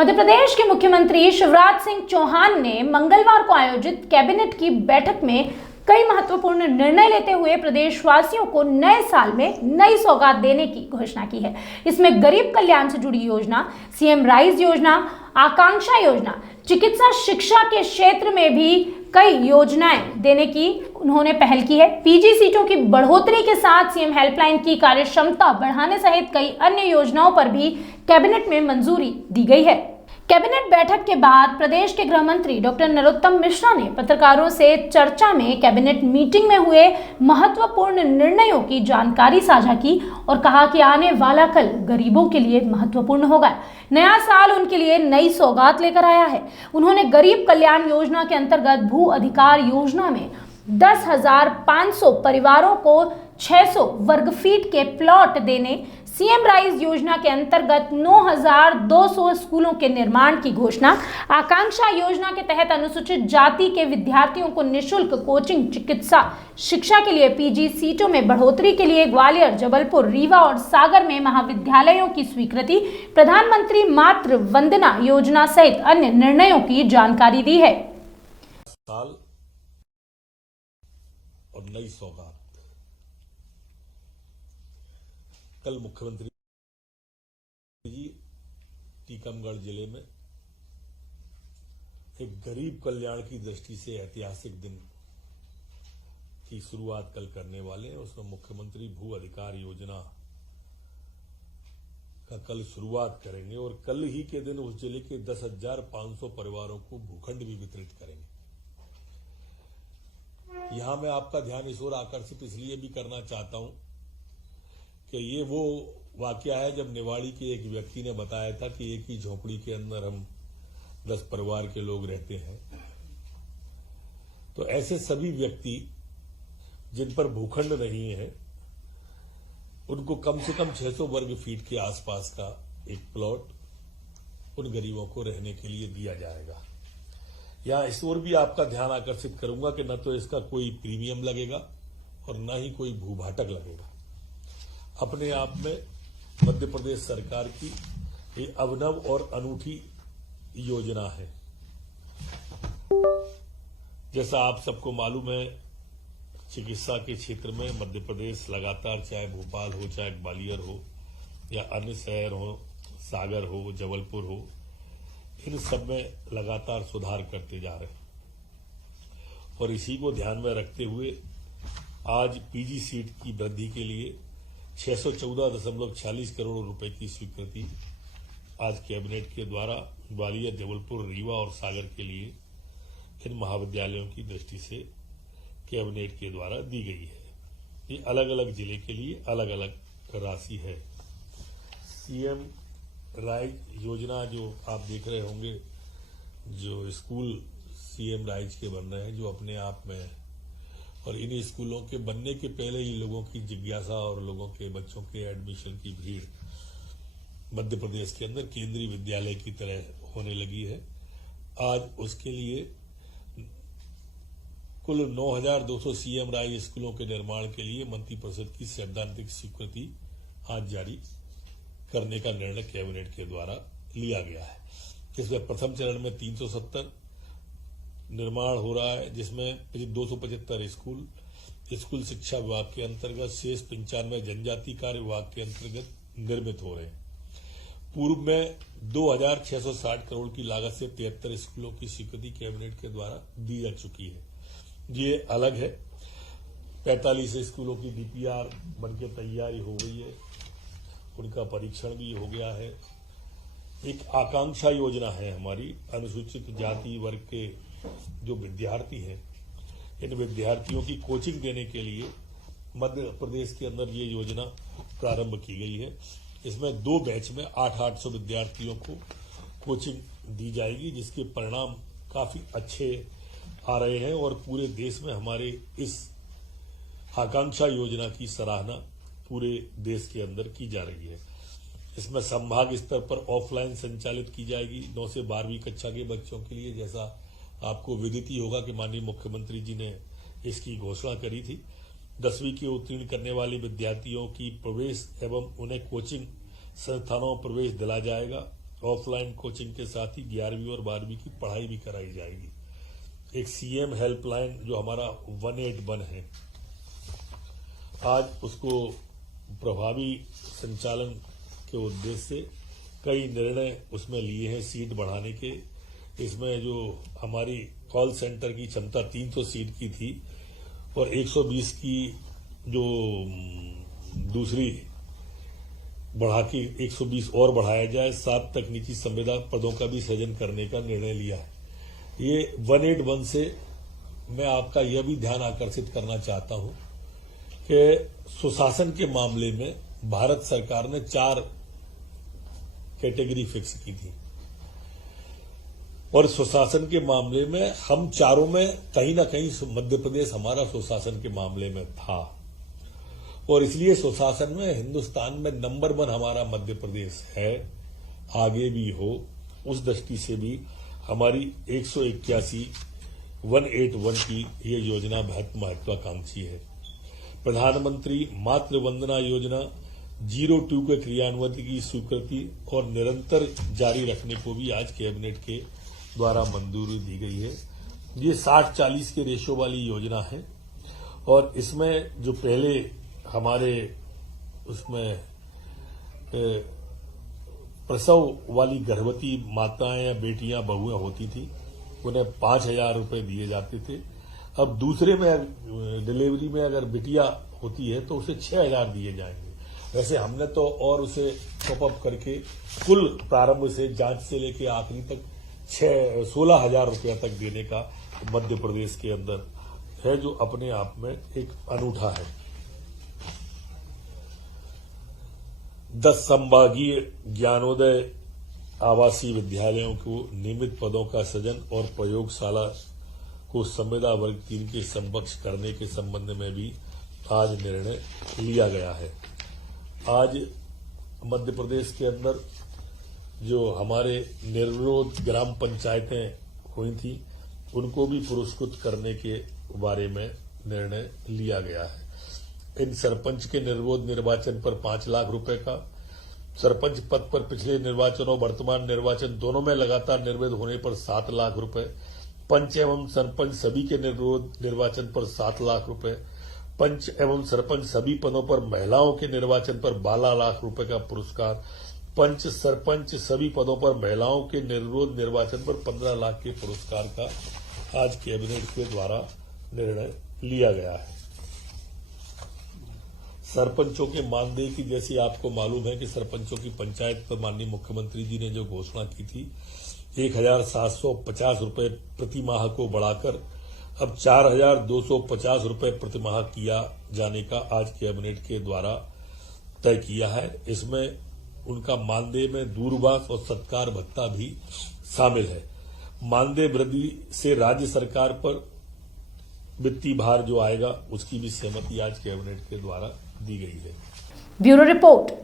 मध्य प्रदेश के मुख्यमंत्री शिवराज सिंह चौहान ने मंगलवार को आयोजित कैबिनेट की बैठक में कई महत्वपूर्ण निर्णय लेते हुए प्रदेशवासियों को नए साल में नई सौगात देने की घोषणा की है। इसमें गरीब कल्याण से जुड़ी योजना, सीएम राइज योजना, आकांक्षा योजना, चिकित्सा शिक्षा के क्षेत्र में भी कई योजनाएं देने की उन्होंने पहल की है। पीजी सीटों की बढ़ोतरी के साथ सीएम हेल्पलाइन की कार्यक्षमता बढ़ाने सहित कई अन्य योजनाओं पर भी कैबिनेट में मंजूरी दी गई है। कैबिनेट बैठक के बाद प्रदेश के गृह मंत्री डॉक्टर नरोत्तम मिश्रा ने पत्रकारों से चर्चा में कैबिनेट मीटिंग में हुए महत्वपूर्ण निर्णयों की जानकारी साझा की और कहा कि आने वाला कल गरीबों के लिए महत्वपूर्ण होगा। नया साल उनके लिए नई सौगात लेकर आया है। उन्होंने गरीब कल्याण योजना के अंतर्गत भू अधिकार योजना में 10,500 परिवारों को 600 वर्ग फीट के प्लॉट देने, सीएम राइज योजना के अंतर्गत 9,200 स्कूलों के निर्माण की घोषणा, आकांक्षा योजना के तहत अनुसूचित जाति के विद्यार्थियों को निःशुल्क कोचिंग चिकित्सा शिक्षा के लिए पीजी सीटों में बढ़ोतरी के लिए ग्वालियर, जबलपुर, रीवा और सागर में महाविद्यालयों की स्वीकृति, प्रधानमंत्री मातृ वंदना योजना सहित अन्य निर्णयों की जानकारी दी है। साल और नई सौगात। कल मुख्यमंत्री जी टीकमगढ़ जिले में एक गरीब कल्याण की दृष्टि से ऐतिहासिक दिन की शुरुआत कल करने वाले हैं। उसमें मुख्यमंत्री भू अधिकार योजना का कल शुरुआत करेंगे और कल ही के दिन उस जिले के 10,500 परिवारों को भूखंड भी वितरित करेंगे। यहां मैं आपका ध्यान इस ओर आकर्षित इसलिए भी करना चाहता हूं कि ये वो वाकया है जब निवाड़ी के एक व्यक्ति ने बताया था कि एक ही झोपड़ी के अंदर हम 10 परिवार के लोग रहते हैं। तो ऐसे सभी व्यक्ति जिन पर भूखंड नहीं है उनको कम से कम 600 वर्ग फीट के आसपास का एक प्लॉट उन गरीबों को रहने के लिए दिया जाएगा। यहां इस ओर भी आपका ध्यान आकर्षित करूंगा कि न तो इसका कोई प्रीमियम लगेगा और न ही कोई भूभाटक लगेगा। अपने आप में मध्य प्रदेश सरकार की ये अभिनव और अनूठी योजना है। जैसा आप सबको मालूम है, चिकित्सा के क्षेत्र में मध्य प्रदेश लगातार, चाहे भोपाल हो, चाहे ग्वालियर हो या अन्य शहर हो, सागर हो, जबलपुर हो, इन सब में लगातार सुधार करते जा रहे हैं। और इसी को ध्यान में रखते हुए आज पीजी सीट की वृद्धि के लिए 614.46 करोड़ रुपए की स्वीकृति आज कैबिनेट के द्वारा ग्वालियर, जबलपुर, रीवा और सागर के लिए इन महाविद्यालयों की दृष्टि से कैबिनेट के द्वारा दी गई है। ये अलग अलग जिले के लिए अलग अलग राशि है। सीएम राइज योजना जो आप देख रहे होंगे, जो स्कूल सीएम राइज के बन रहे हैं, जो अपने आप में, और इन स्कूलों के बनने के पहले ही लोगों की जिज्ञासा और लोगों के बच्चों के एडमिशन की भीड़ मध्य प्रदेश के अंदर केंद्रीय विद्यालय की तरह होने लगी है। आज उसके लिए कुल 9,200 सीएम राइज स्कूलों के निर्माण के लिए मंत्रिपरिषद की सैद्धांतिक स्वीकृति आज जारी करने का निर्णय कैबिनेट के द्वारा लिया गया है। इसमें प्रथम चरण में 370 निर्माण हो रहा है, जिसमें 275 स्कूल शिक्षा विभाग के अंतर्गत, शेष 95 जनजाति कार्य विभाग के अंतर्गत निर्मित हो रहे हैं। पूर्व में 2,660 करोड़ की लागत से 73 स्कूलों की स्वीकृति कैबिनेट के द्वारा दी जा चुकी है। ये अलग है। 45 स्कूलों की डीपीआर बनके तैयारी हो गई है, उनका परीक्षण भी हो गया है। एक आकांक्षा योजना है हमारी, अनुसूचित जाति वर्ग के जो विद्यार्थी हैं, इन विद्यार्थियों की कोचिंग देने के लिए मध्य प्रदेश के अंदर ये योजना प्रारंभ की गई है। इसमें 2 बैच में 800 विद्यार्थियों को कोचिंग दी जाएगी, जिसके परिणाम काफी अच्छे आ रहे हैं और पूरे देश में हमारे इस आकांक्षा योजना की सराहना पूरे देश के अंदर की जा रही है। इसमें संभाग स्तर पर ऑफलाइन संचालित की जाएगी 9 से 12वीं कक्षा के बच्चों के लिए। जैसा आपको विदित ही होगा कि माननीय मुख्यमंत्री जी ने इसकी घोषणा करी थी। 10वीं की उत्तीर्ण करने वाले विद्यार्थियों की प्रवेश एवं उन्हें कोचिंग संस्थानों में प्रवेश दिलाया जाएगा ऑफलाइन कोचिंग के साथ ही 11वीं और 12वीं की पढ़ाई भी कराई जाएगी। एक सीएम हेल्पलाइन जो हमारा 181 है, आज उसको प्रभावी संचालन के उद्देश्य से कई निर्णय उसमें लिए हैं सीट बढ़ाने के। इसमें जो हमारी कॉल सेंटर की क्षमता 300 सीट की थी और 120 की जो दूसरी बढ़ा के 120 और बढ़ाया जाए, 7 तकनीकी संविदा पदों का भी सृजन करने का निर्णय लिया है। ये 181 से मैं आपका यह भी ध्यान आकर्षित करना चाहता हूं कि सुशासन के मामले में भारत सरकार ने 4 कैटेगरी फिक्स की थी और सुशासन के मामले में हम चारों में कहीं ना कहीं मध्य प्रदेश हमारा सुशासन के मामले में था और इसलिए सुशासन में हिंदुस्तान में नंबर 1 हमारा मध्य प्रदेश है, आगे भी हो। उस दृष्टि से भी हमारी 181 की ये योजना बहुत महत्वाकांक्षी है। प्रधानमंत्री मातृ वंदना योजना 02 के क्रियान्वयन की स्वीकृति और निरंतर जारी रखने को भी आज कैबिनेट के द्वारा मंजूरी दी गई है। ये 60-40 के रेशो वाली योजना है और इसमें जो पहले हमारे उसमें प्रसव वाली गर्भवती माताएं या बेटियां बहुएं होती थी, उन्हें 5,000 रुपए दिए जाते थे। अब दूसरे में डिलीवरी में अगर बिटिया होती है तो उसे 6,000 दिए जाएंगे। वैसे हमने तो और उसे टॉपअप करके कुल प्रारंभ से जांच से लेकर आखिरी तक 16,000 रुपया तक देने का मध्य प्रदेश के अंदर है, जो अपने आप में एक अनूठा है। 10 संभागीय ज्ञानोदय आवासीय विद्यालयों को नियमित पदों का सृजन और प्रयोगशाला को संविदा वर्ग 3 के समकक्ष करने के संबंध में भी आज निर्णय लिया गया है। आज मध्य प्रदेश के अंदर जो हमारे निर्विरोध ग्राम पंचायतें हुई थी, उनको भी पुरस्कृत करने के बारे में निर्णय लिया गया है। इन सरपंच के निर्विरोध निर्वाचन पर 5 लाख रुपए का, सरपंच पद पर पिछले निर्वाचन और वर्तमान निर्वाचन दोनों में लगातार निर्विरोध होने पर 7 लाख रुपए, पंच एवं सरपंच सभी के निर्विरोध निर्वाचन पर 7 लाख रुपए, पंच एवं सरपंच सभी पदों पर महिलाओं के निर्वाचन पर 12 लाख रुपए का पुरस्कार, पंच सरपंच सभी पदों पर महिलाओं के निर्विरोध निर्वाचन पर 15 लाख के पुरस्कार का आज कैबिनेट के द्वारा निर्णय लिया गया है। सरपंचों के मानदेय की, जैसे आपको मालूम है कि सरपंचों की पंचायत पर माननीय मुख्यमंत्री जी ने जो घोषणा की थी 1,750 रुपए प्रति माह को बढ़ाकर अब 4,250 रुपए प्रति माह किया जाने का आज कैबिनेट के द्वारा तय किया है। इसमें उनका मानदेय में दूरभाष और सत्कार भत्ता भी शामिल है। मानदेय वृद्धि से राज्य सरकार पर वित्तीय भार जो आएगा उसकी भी सहमति आज कैबिनेट के द्वारा दी गई है। Bureau report.